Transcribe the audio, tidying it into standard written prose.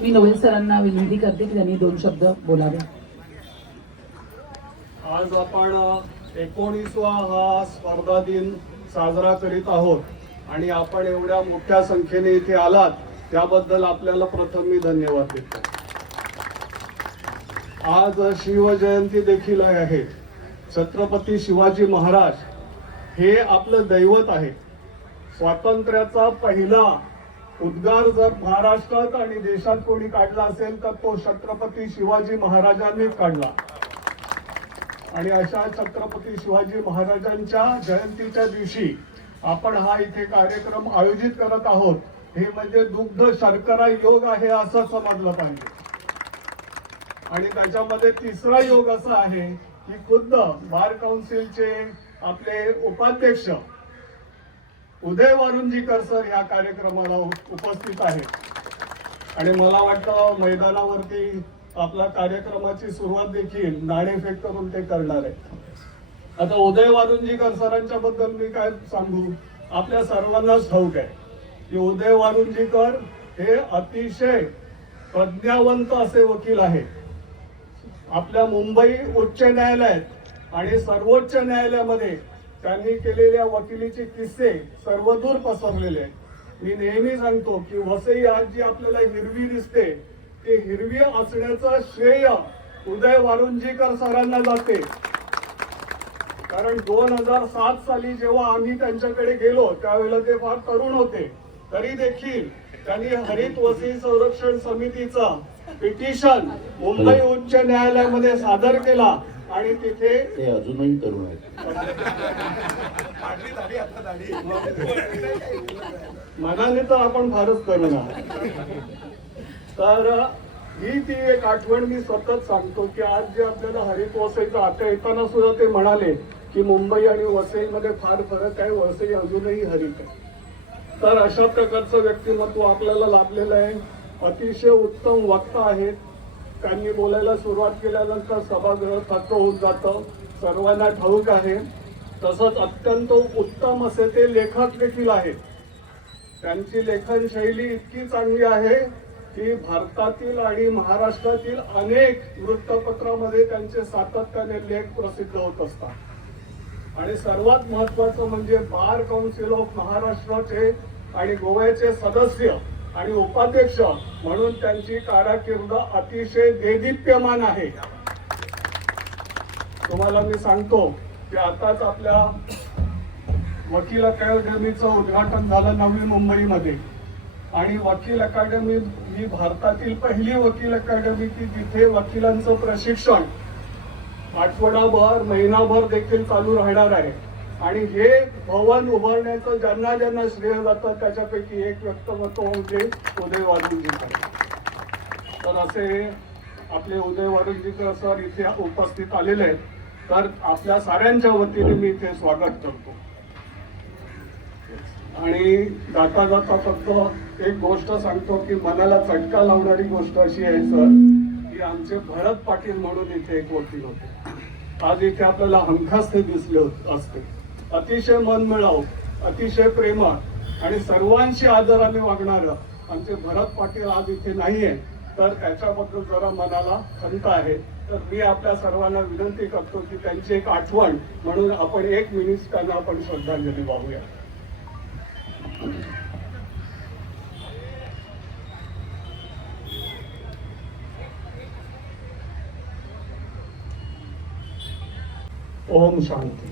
मी Noel सरांना विनंती करते की त्यांनी 2 शब्द बोलावे. आज आपण 19वा हा स्पर्धा दिन साजरा करीत आहोत आणि आपण एवढ्या मोठ्या संख्येने इथे आलात त्याबद्दल आपल्याला प्रथम मी धन्यवाद देतो. आज शिवजयंती देखील आहे. छत्रपती शिवाजी महाराज हे आपलं दैवत आहे. स्वातंत्र्याचा पहिला उद्गार जर महाराष्ट्रात आणि देशात कोणी काढला असेल तर तो छत्रपती शिवाजी महाराजांनीच काढला. आणि अशा छत्रपती शिवाजी महाराजांच्या जयंतीच्या दिवशी आपण हा इथे कार्यक्रम आयोजित करत आहोत. हे म्हणजे दुग्ध शर्करा योग आहे असं समजलं पाहिजे. आणि त्याच्यामध्ये तिसरा योग असा आहे की खुद्द बार काउन्सिलचे आपले उपाध्यक्ष उदय वारुंजीकर सर या कार्यक्रमाला उपस्थित आहेत. आणि मला वाटतं मैदानावरती आपला कार्यक्रमाची सुरुवात देखील नाणेफेक करून ते करणार आहे. आता उदय वारुंजीकर सरांच्या बद्दल मी काय सांगू, आपल्या सर्वांनाच ठाऊक आहे की उदय वारुंजीकर हे अतिशय प्रज्ञावंत असे वकील आहेत. आपल्या मुंबई उच्च न्यायालयात आणि सर्वोच्च न्यायालयामध्ये त्यांनी केलेल्या वकिलीचे किस्से सर्वदूर पसरलेले आहेत. मी नेहमी सांगतो की वसई आज जी आपल्याला हिरवी दिसते ते हिरवी असण्याचं श्रेय उदय वारुंजीकर सरांना जाते. कारण 2007 साली जेव्हा आम्ही त्यांच्याकडे गेलो त्यावेळेला ते फार तरुण होते, तरी देखील त्यांनी हरित वसई संरक्षण समितीचा पिटिशन मुंबई उच्च न्यायालयामध्ये सादर केला आणि तिथे ते अजूनही तरुण आहेत. मनाने तर आपण फारच तरुण आहोत. तर ही ती एक आठवण मी सतत सांगतो की आज जे आपल्याला हरित वसईचं आता येताना सुद्धा ते म्हणाले की मुंबई आणि वसईमध्ये फार फरक आहे, वसई अजूनही हरित आहे. तर अशा प्रकारचं व्यक्तिमत्व आपल्याला लाभलेलं आहे. अतिशय उत्तम वक्ता आहेत. त्यांनी बोलायला सुरुवात केल्यानंतर सभागृह थक्क होऊन जातं, सर्वांना ठाऊक आहे. तसंच अत्यंत उत्तम असे ते लेखक देखील आहेत. त्यांची लेखन शैली इतकी चांगली आहे की भारतातील आणि महाराष्ट्रातील अनेक वृत्तपत्रामध्ये त्यांचे सातत्याने लेख प्रसिद्ध होत असतात. आणि सर्वात महत्वाचं म्हणजे बार काउन्सिल ऑफ महाराष्ट्राचे आणि गोव्याचे सदस्य आणि उपाध्यक्ष म्हणून त्यांची कारकीर्द अतिशय देदीप्यमान आहे. तुम्हाला मी सांगतो की आताच आपल्या वकील अकादमीचं उद्घाटन झालं नवी मुंबईमध्ये. आणि वकील अकादमी ही भारतातील पहिली वकील अकादमी की जिथे वकिलांचं प्रशिक्षण आठवडाभर महिनाभर देखील चालू राहणार आहे. आणि हे भवन उभारण्याचं ज्यांना ज्यांना श्रेय जातं त्याच्यापैकी एक व्यक्तिमत्व म्हणजे उदय वारुंजीकर. तर असे आपले उदय वारुंजीकर सर इथे उपस्थित आलेले आहेत. तर आपल्या साऱ्यांच्या वतीने मी इथे स्वागत करतो. आणि जाता जाता फक्त एक गोष्ट सांगतो की मनाला चटका लावणारी गोष्ट अशी आहे सर की आमचे भरत पाटील म्हणून इथे एक वकील होते. आज इथे आपल्याला हमखास ते दिसले असते. अतिशय मनमिळावू, अतिशय प्रेमळ आणि सर्वांशी आदराने वागणारं आमचे भरत पाटील आज इथे नाहीये. तर त्याच्याबद्दल जरा मनाला खंत आहे. तर मी आपल्या सर्वांना विनंती करतो की त्यांची एक आठवण म्हणून आपण 1 मिनिट त्यांना आपण श्रद्धांजली वाहूया. ओम शांती.